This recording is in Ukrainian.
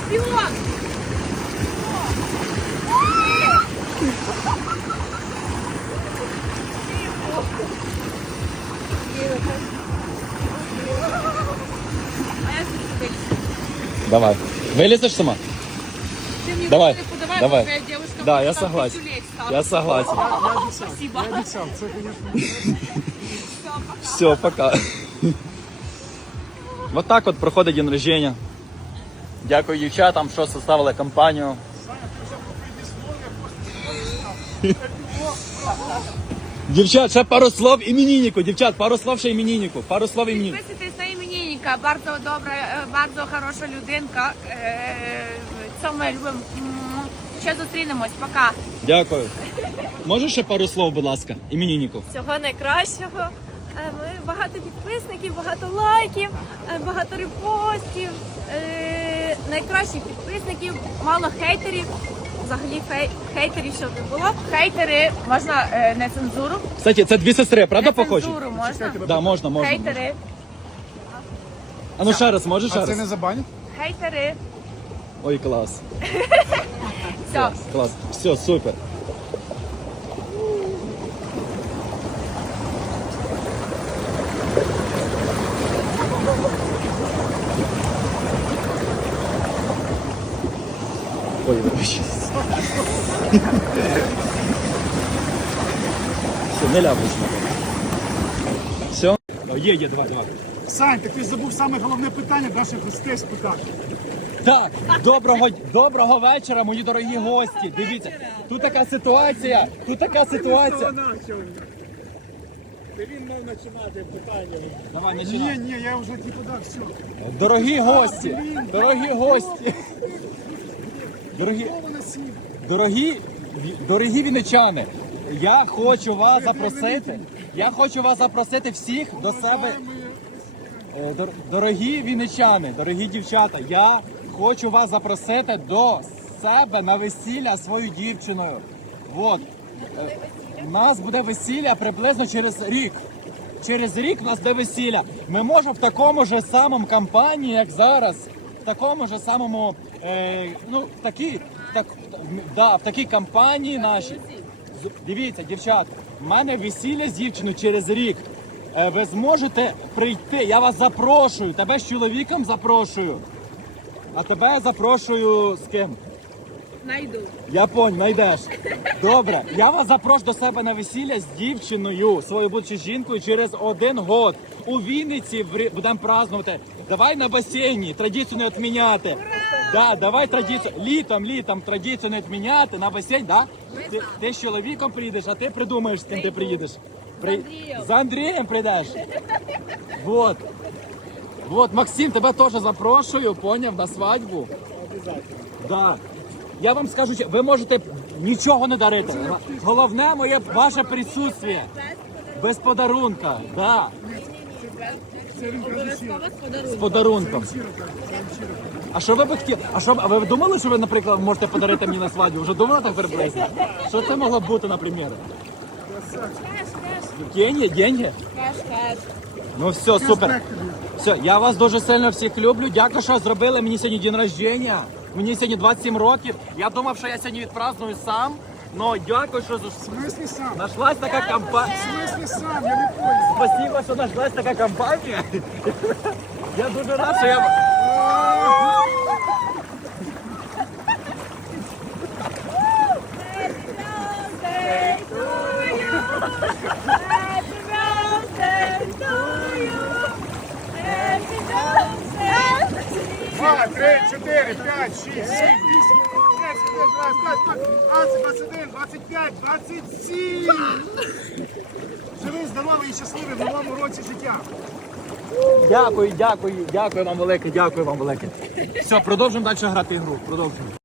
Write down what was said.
Чемпіон! Давай. Вылезешь сама? Ты мне Давай, руку не подавай, давай. твоя девушка Да, может я там согласен. писюлей стала. Я согласен. Спасибо. Я обіцяв, це, звісно. Все, пока. Вот так от проходить день рождения. Дякую дівчатам, що составили компанію. Дівчат, ще пару слов імениннику. Дівчат, пару слов ще імениннику. Пару слов імениннику. Підписуйтесь на іменинника, дуже добра, дуже хороша людинка. Це ми любимо. Ще зустрінемось, пока. Дякую. Можеш ще пару слов, будь ласка, імениннику? Всього найкращого. Ми багато підписників, багато лайків, багато репостів, найкращих підписників, мало хейтерів. Взагалі хейтерів, щоб не було. Хейтери, можна не цензуру? Кстати, це дві сестри, правда Не похожі? цензуру можна? Да, можна, можна. Хейтери, А ну ще раз, можеш ще А це не раз? забанять? хейтери. Ой, клас. Все. Клас. Все, супер. Ой, вибачте. Все, не ляпнеш. Все? Є, давай. Сань, так ти ж забув саме головне питання наших гостей спитати. Так, доброго вечора, мої дорогі гості. Дивіться, тут така ситуація. Він мав починати питання. Давай, починай. Ні, я вже типу так, все. Дорогі гості, дорогі вінничани, я хочу вас запросити всіх до себе. Дорогі вінничани, дорогі дівчата, я хочу вас запросити до себе на весілля своєю дівчиною. Вот. У нас буде весілля приблизно через рік. Через рік у нас буде весілля. Ми можемо в такому ж самому компанії, як зараз, в такому ж самому, в такій компанії нашій. Дивіться, дівчат, в мене весілля з дівчиною через рік. Ви зможете прийти, я вас запрошую, тебе з чоловіком запрошую, а тебе я запрошую з ким? Найду. Я понял, знайдеш. Добре, я вас запрошую до себе на весілля з дівчиною, своєю будучою жінкою через 1 год. У Вінниці будемо празднувати. Давай на басейні, традицію не відміняти. Да, давай традицію, літом традицію не відміняти, на басейн, да? Ти з чоловіком приїдеш, а ти придумаєш, з ким ти приїдеш. За Андрієм прийдеш? Вот. Вот, Максим, тебе теж запрошую, поняв, на свадьбу. Да. Я вам скажу, що ви можете нічого не дарити. Головне моє ваше присутствие. Без подарунка. Да. З подарунком. А що ви б хотіли? А ви думали, що ви, наприклад, можете подарити мені на свадьбу? Вже думали так приблизно? Що це могло бути, наприклад? Деньги? Кеш. Ну все, супер. Все, я вас дуже сильно всіх люблю. Дякую, що зробили мені сьогодні день рождения. Мені сьогодні 27 років. Я думав, що я сьогодні відпраздную сам. Но дякую, що В смислі сам? нашлась така компанія. В смислі сам? Я не понял. Спасибо, що нашлась така компанія. Я дуже рад, що я... Два, 3, 4, 5, 6, 7, 8, 10, 21, 25, 27. Живий, здоровий і щасливий в новому році життя. Дякую вам велике, Все, продовжуємо далі грати ігру. Продовжуємо.